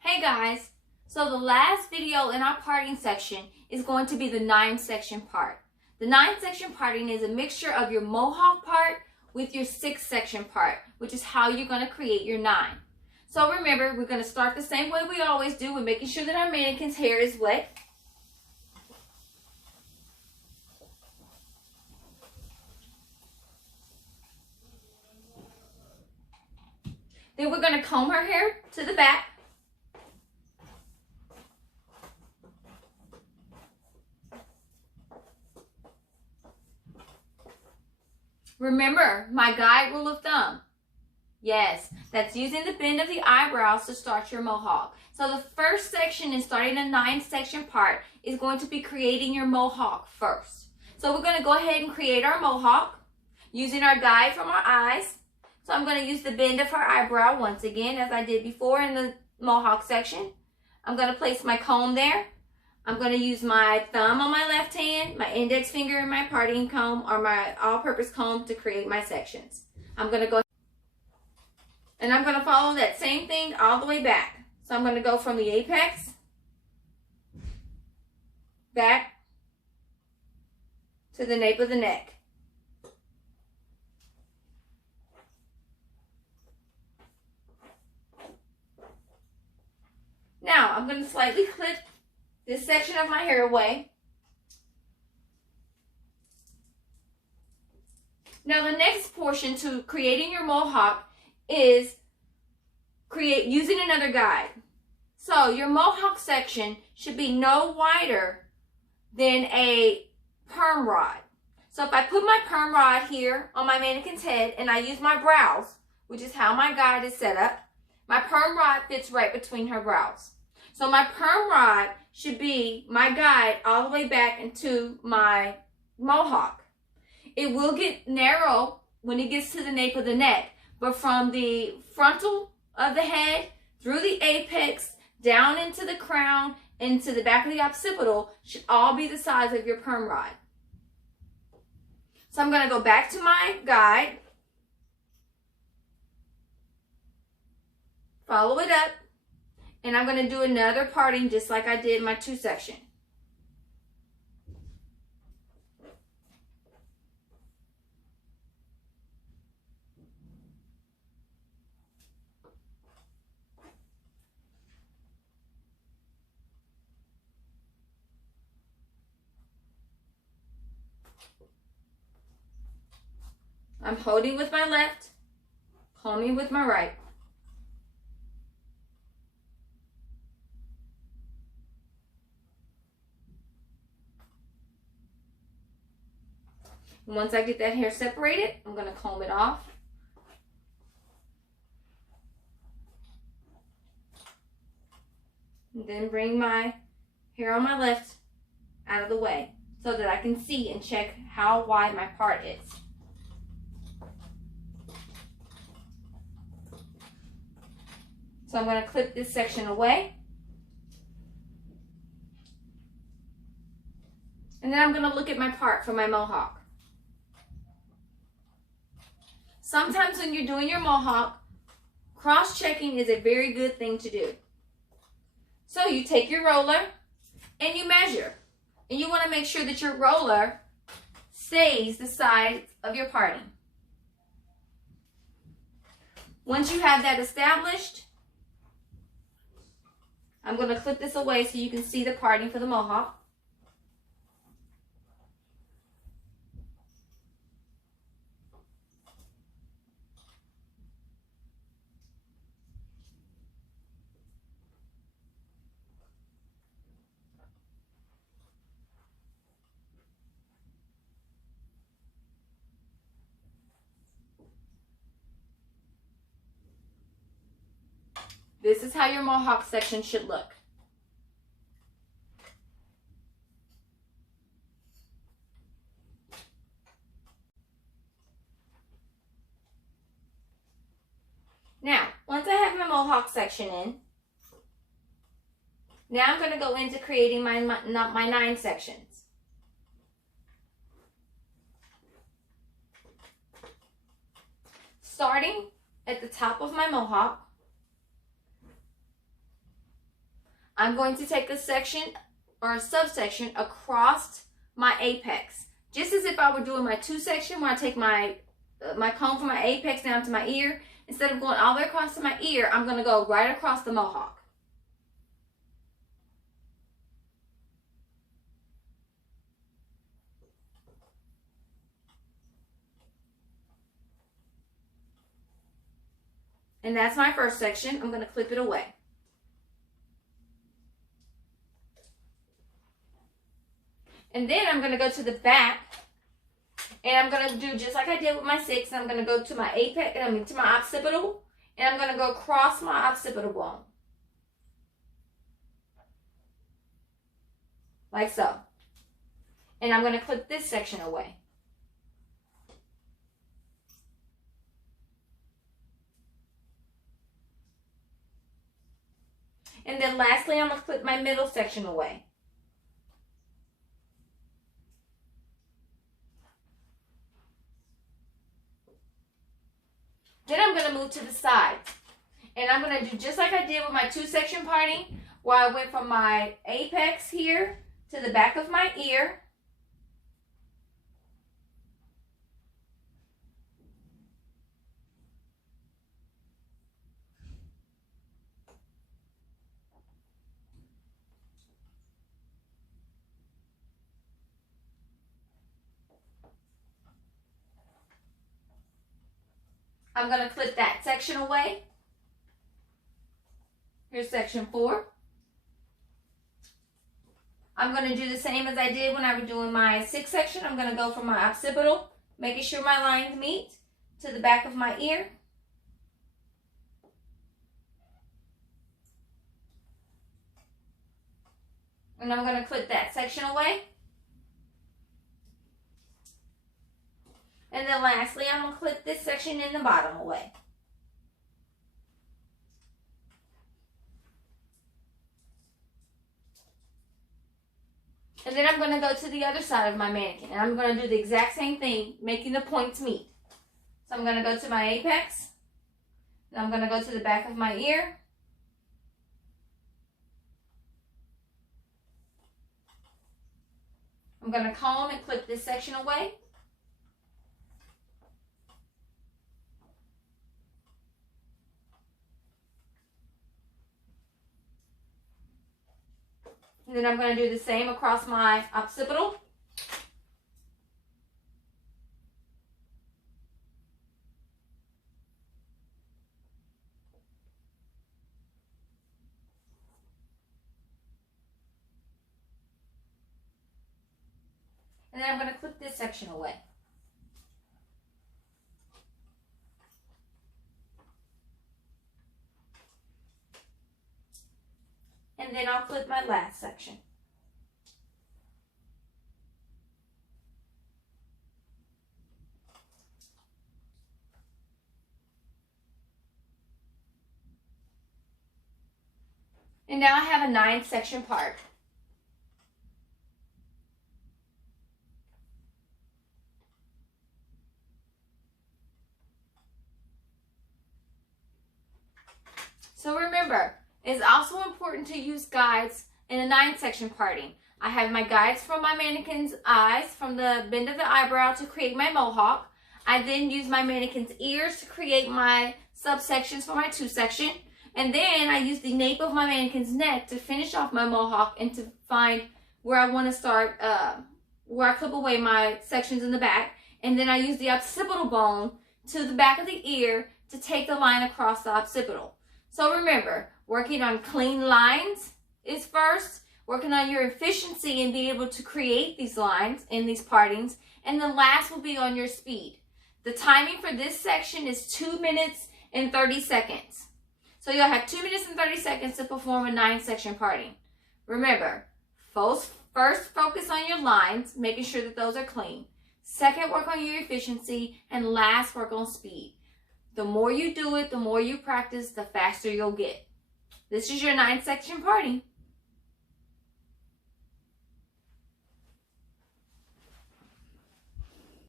Hey guys, so the last video in our parting section is going to be the 9-section part. The 9-section parting is a mixture of your mohawk part with your 6-section part, which is how you're going to create your 9. So remember, we're going to start the same way we always do with making sure that our mannequin's hair is wet. Then we're going to comb her hair to the back. Remember my guide rule of thumb. Yes, that's using the bend of the eyebrows to start your mohawk. So the first section in starting a 9-section part is going to be creating your mohawk first. So we're going to go ahead and create our mohawk using our guide from our eyes. So I'm going to use the bend of her eyebrow once again, as I did before in the mohawk section. I'm going to place my comb there. I'm going to use my thumb on my left hand, my index finger, and my parting comb or my all-purpose comb to create my sections. I'm going to go and I'm going to follow that same thing all the way back. So I'm going to go from the apex back to the nape of the neck. Now I'm going to slightly clip this section of my hair away. Now the next portion to creating your mohawk is using another guide. So your mohawk section should be no wider than a perm rod. So if I put my perm rod here on my mannequin's head and I use my brows, which is how my guide is set up, my perm rod fits right between her brows. So my perm rod should be my guide all the way back into my mohawk. It will get narrow when it gets to the nape of the neck, but from the frontal of the head through the apex down into the crown into the back of the occipital should all be the size of your perm rod. So I'm going to go back to my guide, follow it up, and I'm going to do another parting just like I did my 2-section. I'm holding with my left, combing with my right. Once I get that hair separated, I'm going to comb it off. And then bring my hair on my left out of the way so that I can see and check how wide my part is. So I'm going to clip this section away. And then I'm going to look at my part for my mohawk. Sometimes when you're doing your mohawk, cross-checking is a very good thing to do. So you take your roller and you measure. And you want to make sure that your roller stays the size of your parting. Once you have that established, I'm going to clip this away so you can see the parting for the mohawk. This is how your mohawk section should look. Now, once I have my mohawk section in, now I'm going to go into creating my 9 sections. Starting at the top of my mohawk, I'm going to take a section or a subsection across my apex. Just as if I were doing my 2 section where I take my comb from my apex down to my ear. Instead of going all the way across to my ear, I'm going to go right across the mohawk. And that's my first section. I'm going to clip it away. And then I'm going to go to the back, and I'm going to do just like I did with my 6. I'm going to go to my apex, to my occipital, and I'm going to go across my occipital bone. Like so. And I'm going to clip this section away. And then lastly, I'm going to clip my middle section away. Then I'm going to move to the side. And I'm going to do just like I did with my 2 section parting, where I went from my apex here to the back of my ear. I'm going to clip that section away. Here's section 4. I'm going to do the same as I did when I was doing my 6 section. I'm going to go from my occipital, making sure my lines meet, to the back of my ear. And I'm going to clip that section away. And then lastly, I'm going to clip this section in the bottom away. And then I'm going to go to the other side of my mannequin. And I'm going to do the exact same thing, making the points meet. So I'm going to go to my apex. Then I'm going to go to the back of my ear. I'm going to comb and clip this section away. And then I'm going to do the same across my occipital. And then I'm going to clip this section away. And then I'll clip my last section. And now I have a 9 section part. So remember, it's also important to use guides in a 9 section parting. I have my guides from my mannequin's eyes, from the bend of the eyebrow to create my mohawk. I then use my mannequin's ears to create my subsections for my 2 section. And then I use the nape of my mannequin's neck to finish off my mohawk and to find where I want to start, where I clip away my sections in the back. And then I use the occipital bone to the back of the ear to take the line across the occipital. So remember, working on clean lines is first, working on your efficiency and being able to create these lines in these partings, and then last will be on your speed. The timing for this section is 2 minutes and 30 seconds. So you'll have 2 minutes and 30 seconds to perform a 9 section parting. Remember, first focus on your lines, making sure that those are clean. Second, work on your efficiency, and last, work on speed. The more you do it, the more you practice, the faster you'll get. This is your 9 section party.